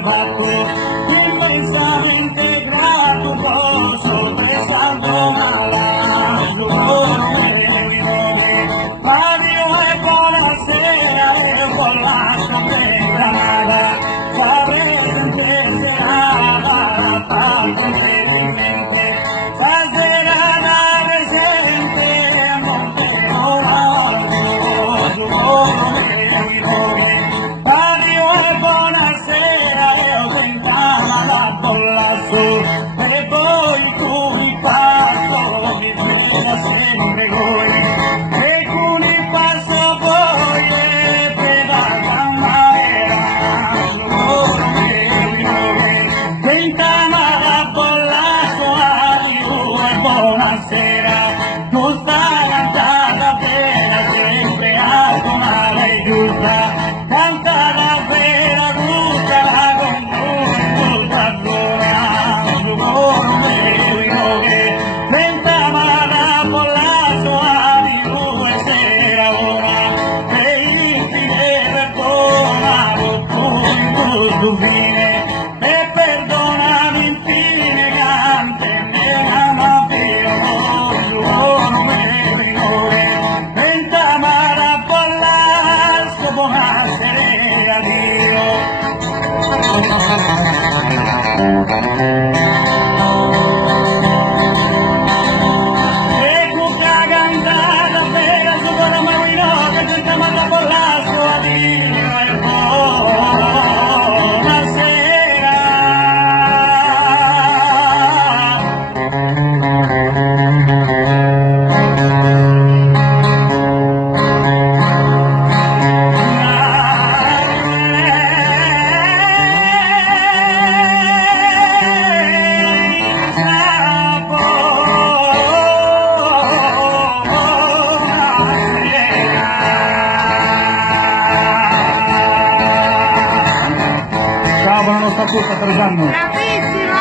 fatto immensamente grato, posso pensarlo malato. Mario e buonasera e con la sua saprete che serata tanto felicemente. Stasera la presente a Mario e buonasera e ho tentato la bolla su e poi tu mi passo mi viene sempre voi e tu mi passo poi e te la camera tentava la bolla su Mario e buonasera non stai andata bene sempre a suonare giusta tanta la vera tutta la congiunta tentava la bollato a due sera ora e infine perdonato tu fine e perdonami infine cante me la mafia tentava la bollato buonasera Dio. Ciao, buona notte a tutti, 3 anni. Bravissima!